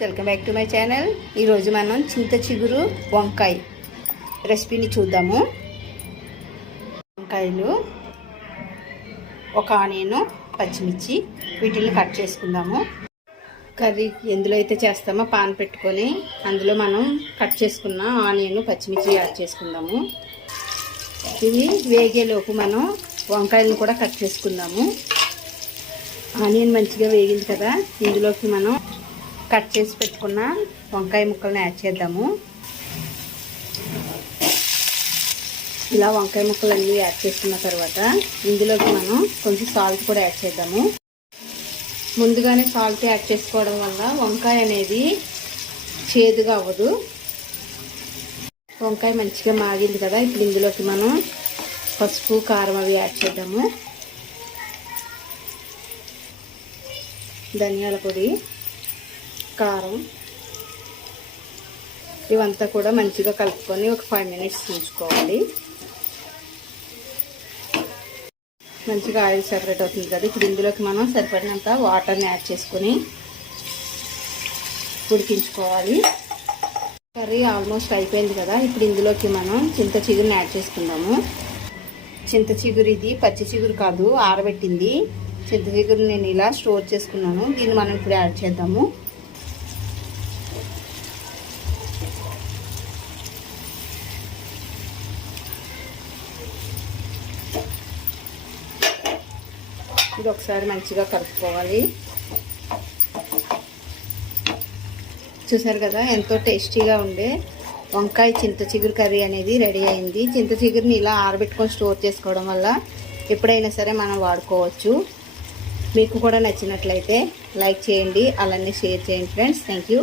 Welcome back to my channel. ఈరోజు మనం చింత చిగురు వంకాయ రెసిపీని చూద్దాము. వంకాయలు, ఒక ఆనియన్, పచ్చిమిర్చి వీటిని కట్ చేసుకుందాము. కర్రీ ఎందులో అయితే చేస్తామో పాన్ పెట్టుకొని అందులో మనం కట్ చేసుకున్న ఆనియన్, పచ్చిమిర్చి యాడ్ చేసుకుందాము. ఇవి వేగేలోపు మనం వంకాయలను కూడా కట్ చేసుకుందాము. ఆనియన్ మంచిగా వేగింది కదా, ఇందులోకి మనం కట్ చేసి పెట్టుకున్న వంకాయ ముక్కలను యాడ్ చేద్దాము. ఇలా వంకాయ ముక్కలన్నీ యాడ్ చేసుకున్న తర్వాత ఇందులోకి మనం కొంచెం సాల్ట్ కూడా యాడ్ చేద్దాము. ముందుగానే సాల్ట్ యాడ్ చేసుకోవడం వల్ల వంకాయ అనేది చేదుగా అవ్వదు. వంకాయ మంచిగా మాగింది కదా, ఇప్పుడు ఇందులోకి మనం పసుపు, కారం అవి యాడ్ చేద్దాము. ధనియాల పొడి, కారం ఇవంతా కూడా మంచిగా కలుపుకొని ఒక 5 minutes ఉంచుకోవాలి. మంచిగా ఆయిల్ సెపరేట్ అవుతుంది కదా, ఇప్పుడు ఇందులోకి మనం సరిపడినంత వాటర్ని యాడ్ చేసుకొని ఉడికించుకోవాలి. కర్రీ ఆల్మోస్ట్ అయిపోయింది కదా, ఇప్పుడు ఇందులోకి మనం చింత చిగురుని యాడ్ చేసుకుందాము. చింత చిగురు ఇది పచ్చి చిగురు కాదు, ఆరబెట్టింది చింత చిగురు. నేను ఇలా స్టోర్ చేసుకున్నాను. దీన్ని మనం ఇప్పుడు యాడ్ చేద్దాము. ఇది ఒకసారి మంచిగా కలుపుకోవాలి. చూసారు కదా, ఎంతో టేస్టీగా ఉండే వంకాయ చింత చిగురు కర్రీ అనేది రెడీ అయింది. చింత చిగురుని ఇలా ఆరబెట్టుకొని స్టోర్ చేసుకోవడం వల్ల ఎప్పుడైనా సరే మనం వాడుకోవచ్చు. మీకు కూడా నచ్చినట్లయితే లైక్ చేయండి, అలానే షేర్ చేయండి ఫ్రెండ్స్. Thank you.